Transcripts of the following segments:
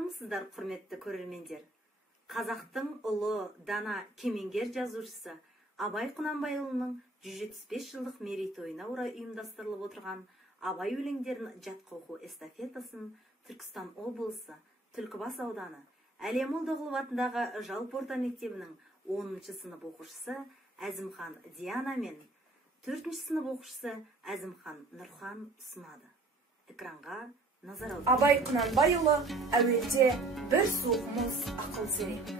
Армысыздар, құрметті көрермендер. Қазақтың ұлы, дана, кемеңгер жазушысы Абай Құнанбайұлының 175 жылдық мерейтойына орай ұйымдастырылып отырған Абай өлеңдерін жатқа оқу эстафетасын Түркістан облысы Түлкібас ауданы Әлемұл Доғылов атындағы жалпы орта мектебінің 10-шы сынып оқушысы Әзімхан Диана мен 4-ші сынып оқушысы Әзімхан Нұрхан ұсынады. Экранға назар аударыңыздар. Абай Құнанбайұлы әуелде бір суық мұз ақыл зерек.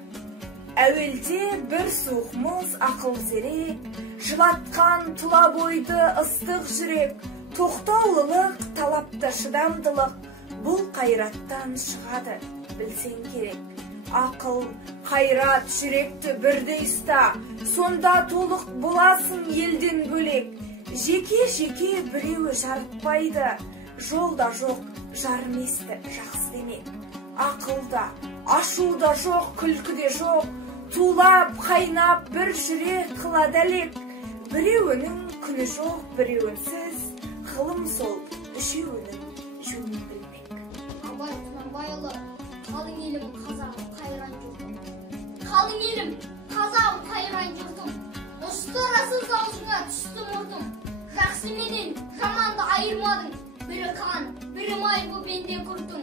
Әуелде бір суық мұз ақыл зерек, жылатқан тұла бойды ыстық жүрек, тоқтаулылық, талапта шыдамдылық, бұл қайраттан шығады, білсең керек. Ақыл, қайрат, жүректі бірдей ұста, сонда толық боласың елден бөлек. Жеке-жеке біреуі жарытпайды, жолда жоқ, жарместі жақсы демек. Ақылда, ашуда жоқ, күлкіде жоқ, тулап, қайнап, бір жүрек қылады әлек. Біреуінің күні жоқ, біреуінсіз, ғылым сол, үшеуінің жөнін білмек. Абай Құнанбайұлы, қалың елім, қазағым, қайран жұртым. Қалың елім, қазағым, қайран жұртым. Ұстарасыз аузыңа түсті мұртым. Жақсы менен жаманды айырмадың. Бірі қан, бірі май бұл бенде құртым.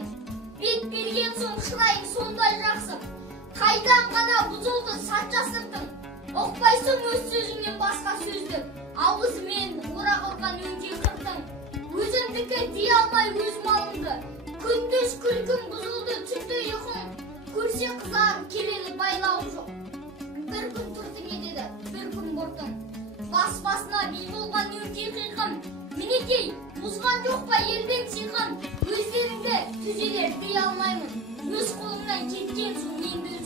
Бет берген соң шырайың сондай жақсы. Қайдан ғана бұзылды сат жасыртым. Оқпайсың өз сөзіңнен басқа сөзді. Ауызымен орақ ұрған өңге қыртың. Өзімдікі дей алмай өз малыңды. Күндіз күлкім бұзылды түнде ұйқым. Көрсе қызарым келелі байлау жоқ. Bir gün turtun ededi, bir gün bortun. Bas-basına bir bolgan önce kıyqım. Minekey, buzgan yok ba elden sıyqım. Özlerinde tüzeler dey almaymun. Öz kolumdan ketken soң енді